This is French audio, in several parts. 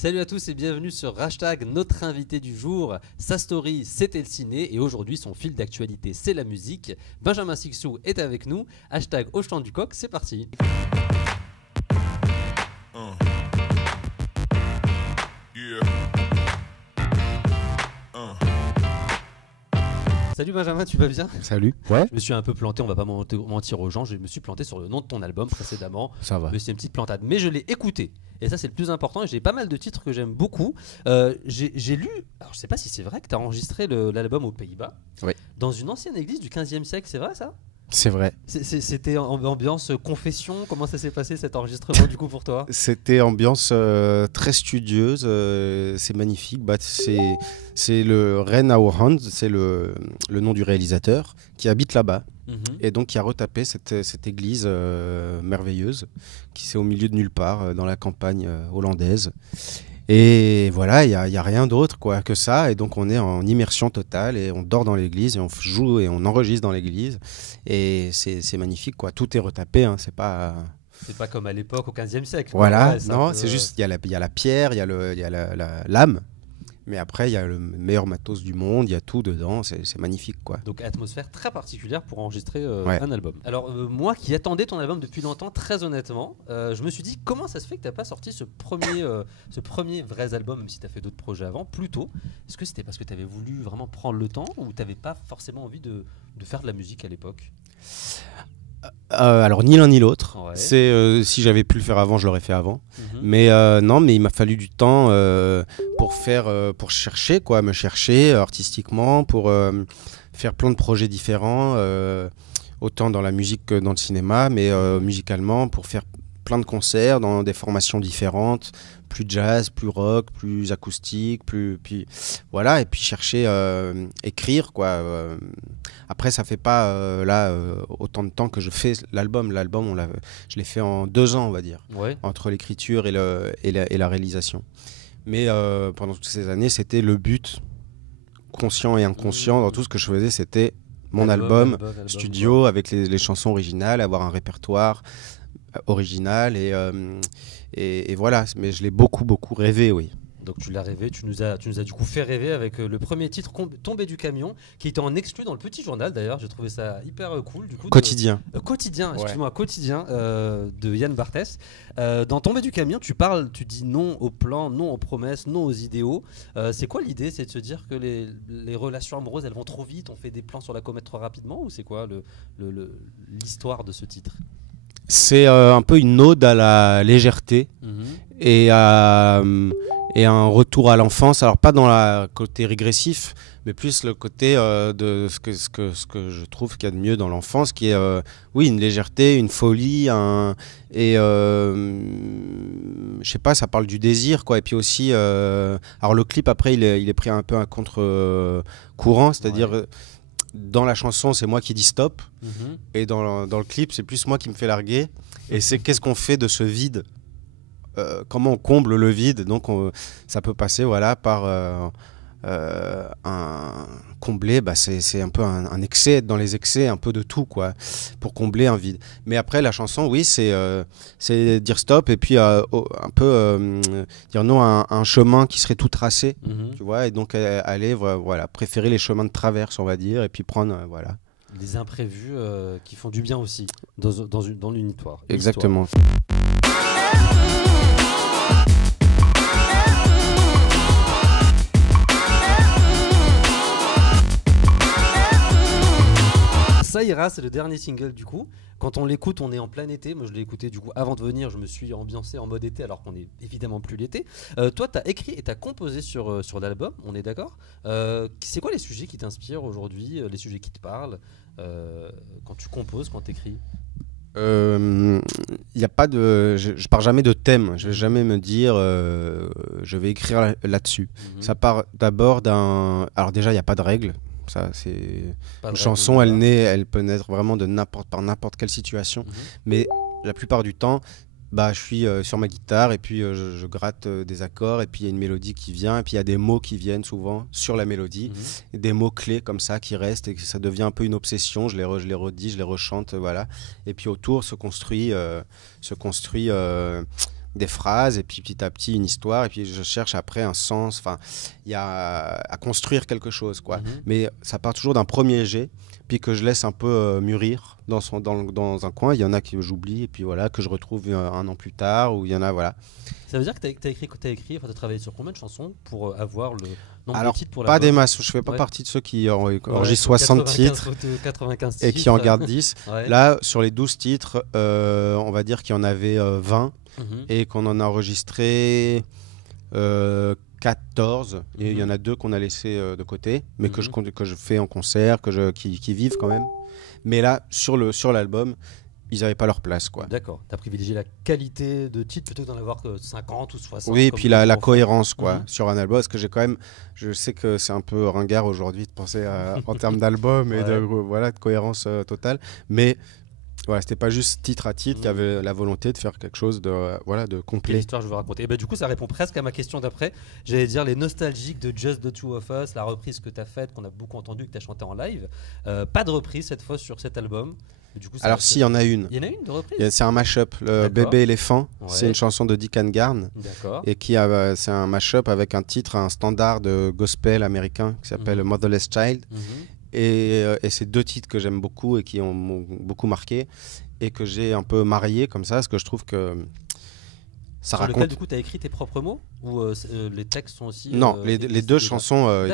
Salut à tous et bienvenue sur Hashtag. Notre invité du jour, sa story c'était le ciné et aujourd'hui son fil d'actualité c'est la musique. Benjamin Sixou est avec nous. Hashtag au chant du coq, c'est parti. Salut Benjamin, tu vas bien? Salut. Ouais. Je me suis un peu planté, on va pas mentir aux gens, je me suis planté sur le nom de ton album précédemment. Ça va. Mais c'est une petite plantade, mais je l'ai écouté. Et ça c'est le plus important, et j'ai pas mal de titres que j'aime beaucoup. J'ai lu, alors je sais pas si c'est vrai que tu as enregistré l'album aux Pays-Bas. Oui. Dans une ancienne église du 15e siècle, c'est vrai ça? C'est vrai. C'était ambiance confession. Comment ça s'est passé cet enregistrement du coup pour toi? C'était ambiance très studieuse. C'est magnifique. C'est le Ren Auerhand, c'est le nom du réalisateur qui habite là-bas. Et donc qui a retapé cette église merveilleuse qui c'est au milieu de nulle part dans la campagne hollandaise. Et voilà, il y a rien d'autre que ça. Et donc on est en immersion totale et on dort dans l'église et on joue et on enregistre dans l'église. Et c'est magnifique, quoi. Tout est retapé, hein. C'est pas comme à l'époque au 15e siècle. Voilà, Ouais, non, c'est juste il y a la pierre, il y a l'âme. Mais après, il y a le meilleur matos du monde, il y a tout dedans, c'est magnifique, quoi. Donc atmosphère très particulière pour enregistrer Ouais. un album. Alors moi qui attendais ton album depuis longtemps, très honnêtement, je me suis dit comment ça se fait que tu n'as pas sorti ce premier vrai album, même si tu as fait d'autres projets avant, plus tôt. Est-ce que c'était parce que tu avais voulu vraiment prendre le temps ou tu n'avais pas forcément envie de faire de la musique à l'époque? Alors ni l'un ni l'autre. Ouais. Si j'avais pu le faire avant, je l'aurais fait avant. Mais non, mais il m'a fallu du temps pour chercher, quoi, me chercher artistiquement, pour faire plein de projets différents, autant dans la musique que dans le cinéma, mais musicalement pour faire plein de concerts dans des formations différentes, plus jazz, plus rock, plus acoustique, puis voilà, et puis chercher écrire, quoi. Après, ça fait pas autant de temps que je fais l'album. Je l'ai fait en 2 ans, on va dire, Ouais. entre l'écriture et la réalisation. Mais pendant toutes ces années, c'était le but, conscient et inconscient, dans tout ce que je faisais, c'était mon album studio, avec les chansons originales, avoir un répertoire original et voilà. Mais je l'ai beaucoup rêvé, oui. Donc tu l'as rêvé, tu nous as du coup fait rêver avec le premier titre Tombé du camion, qui était en exclu dans le Petit Journal d'ailleurs. J'ai trouvé ça hyper cool du coup. Quotidien. Excuse-moi, Quotidien de Yann Barthès. Dans Tombé du camion, tu dis non aux plans, non aux promesses, non aux idéaux. C'est quoi l'idée? C'est de se dire que les relations amoureuses elles vont trop vite, on fait des plans sur la comète trop rapidement, ou c'est quoi l'histoire de ce titre? C'est un peu une ode à la légèreté et à un retour à l'enfance. Alors pas dans le côté régressif, mais plus le côté de ce que je trouve qu'il y a de mieux dans l'enfance, qui est oui, une légèreté, une folie, et je sais pas, ça parle du désir, quoi. Et puis aussi, alors le clip après il est pris un peu à contre-courant, c'est-à-dire dans la chanson, c'est moi qui dis stop, et dans le clip, c'est plus moi qui me fais larguer. Et c'est qu'est-ce qu'on fait de ce vide, comment on comble le vide. Donc ça peut passer, voilà, par combler. C'est un peu un excès, être dans les excès, un peu de tout, quoi, pour combler un vide. Mais après, la chanson, oui, c'est dire stop et puis un peu dire non à un chemin qui serait tout tracé, tu vois, et donc aller, voilà, préférer les chemins de traverse, on va dire, et puis prendre, voilà. Les imprévus qui font du bien aussi dans l'unitoire. Exactement. Ça ira, c'est le dernier single du coup. Quand on l'écoute, on est en plein été. Moi, je l'ai écouté du coup avant de venir. Je me suis ambiancé en mode été alors qu'on est évidemment plus l'été. Toi, tu as écrit et tu as composé sur l'album, on est d'accord. C'est quoi les sujets qui t'inspirent aujourd'hui, les sujets qui te parlent quand tu composes, quand tu écris? Y a pas de, je pars jamais de thème. Je vais jamais me dire je vais écrire là-dessus. Ça part d'abord alors déjà, il n'y a pas de règle. Ça, c'est une chanson, elle peut naître vraiment par n'importe quelle situation. Mais la plupart du temps, je suis sur ma guitare et puis je gratte des accords et puis il y a une mélodie qui vient et puis il y a des mots qui viennent souvent sur la mélodie, et des mots clés comme ça qui restent et que ça devient un peu une obsession. Je les redis, je les rechante, voilà. Et puis autour se construit des phrases, et puis petit à petit une histoire, et puis je cherche après un sens. Enfin, il y a à construire quelque chose, quoi. Mais ça part toujours d'un premier jet, puis que je laisse un peu mûrir dans un coin. Il y en a que j'oublie, et puis voilà, que je retrouve un an plus tard, ou il y en a, voilà. Ça veut dire que tu as écrit, enfin, tu as travaillé sur combien de chansons pour avoir le nombre Alors, de titres pour pas l'album? des masses, je fais pas partie de ceux qui enregistrent 60 titres 95 et qui en gardent 10. Ouais. Là, sur les 12 titres, on va dire qu'il y en avait 20 et qu'on en a enregistré 14. Et il y en a 2 qu'on a laissé de côté, mais que je fais en concert, qui vivent quand même. Mais là, sur l'album, ils n'avaient pas leur place, quoi. D'accord. Tu as privilégié la qualité de titre plutôt que d'en avoir que 50 ou 60. Oui, et puis la cohérence, quoi, sur un album. Parce que je sais que c'est un peu ringard aujourd'hui de penser en termes d'album et de cohérence totale. Mais voilà, c'était pas juste titre à titre, il y avait la volonté de faire quelque chose de complet. Quelle histoire je veux raconter? Et bah, du coup, ça répond presque à ma question d'après. J'allais dire les nostalgiques de Just the Two of Us, la reprise que tu as faite, qu'on a beaucoup entendu, que tu as chanté en live. Pas de reprise cette fois sur cet album. Du coup, alors si, il y en a une. Il y en a une de reprise? C'est un mash-up, le Bébé éléphant. C'est une chanson de Deacon Garn. D'accord. Et c'est un mash-up avec un titre, un standard de gospel américain qui s'appelle Motherless Child. Et c'est 2 titres que j'aime beaucoup et qui m'ont beaucoup marqué et que j'ai un peu marié comme ça, parce que je trouve que ça sur raconte. Lequel, du coup, tu as écrit tes propres mots ou les textes sont aussi Non, les 2 chansons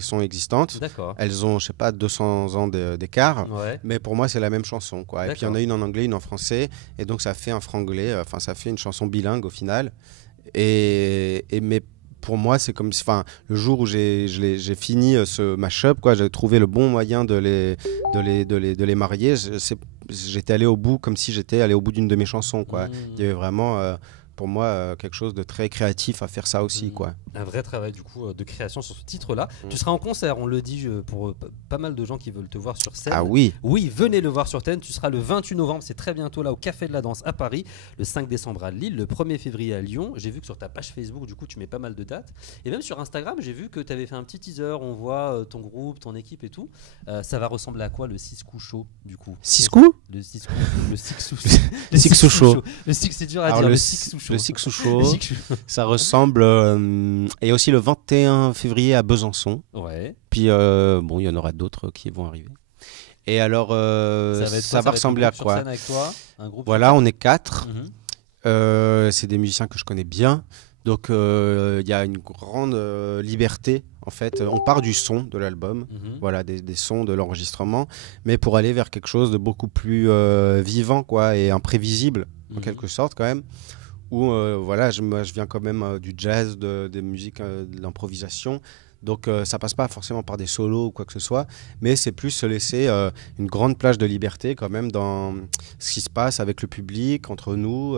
sont existantes. D'accord. Elles ont, je sais pas, 200 ans d'écart, Ouais. mais pour moi c'est la même chanson, quoi. Et puis il y en a une en anglais, une en français, et donc ça fait un franglais. Enfin, ça fait une chanson bilingue au final. Mais pour moi, c'est comme si, le jour où j'ai fini ce mash-up, quoi, j'ai trouvé le bon moyen de les marier. J'étais allé au bout, comme si j'étais allé au bout d'une de mes chansons, quoi. Il y avait vraiment, pour moi, quelque chose de très créatif à faire ça aussi, quoi. Un vrai travail du coup de création sur ce titre-là. Tu seras en concert, on le dit pour pas mal de gens qui veulent te voir sur scène. Ah oui. Oui, venez le voir sur scène. Tu seras le 28 novembre, c'est très bientôt là au Café de la Danse à Paris, le 5 décembre à Lille, le 1er février à Lyon. J'ai vu que sur ta page Facebook, du coup, tu mets pas mal de dates. Et même sur Instagram, j'ai vu que tu avais fait un petit teaser. On voit ton groupe, ton équipe et tout. Ça va ressembler à quoi le 6 coups chaud du coup? 6 coups? Le 6 coups. Le 6 Le six chaud. Le 6, c'est dur à Alors dire. le 6 Le Six chaud, ça ressemble. Et aussi le 21 février à Besançon. Ouais. Puis il y en aura d'autres qui vont arriver. Et alors, ça va ressembler à quoi? Sur scène avec toi, un groupe voilà, on est 4. C'est des musiciens que je connais bien. Donc il y a une grande liberté. En fait, on part du son de l'album, voilà, des sons de l'enregistrement, mais pour aller vers quelque chose de beaucoup plus vivant, quoi, et imprévisible en quelque sorte quand même. Où voilà, je viens quand même du jazz, des musiques, de l'improvisation. Donc ça passe pas forcément par des solos ou quoi que ce soit, mais c'est plus se laisser une grande plage de liberté quand même dans ce qui se passe avec le public, entre nous,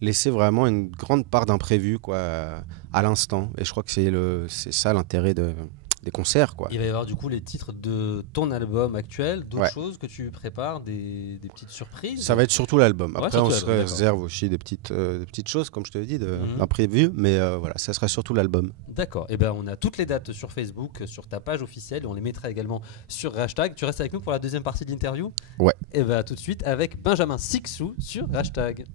laisser vraiment une grande part d'imprévu, quoi, à l'instant. Et je crois que c'est ça l'intérêt des concerts, quoi. Il va y avoir du coup les titres de ton album actuel, d'autres choses que tu prépares, des petites surprises. Ça va être surtout l'album. Après, surtout on se réserve aussi des petites choses, comme je te l'ai dit, d'imprévu, mais voilà, ça sera surtout l'album. D'accord. Et ben on a toutes les dates sur Facebook, sur ta page officielle, et on les mettra également sur Hashtag. Tu restes avec nous pour la deuxième partie de l'interview? Ouais. Et ben tout de suite avec Benjamin Sixou sur Hashtag.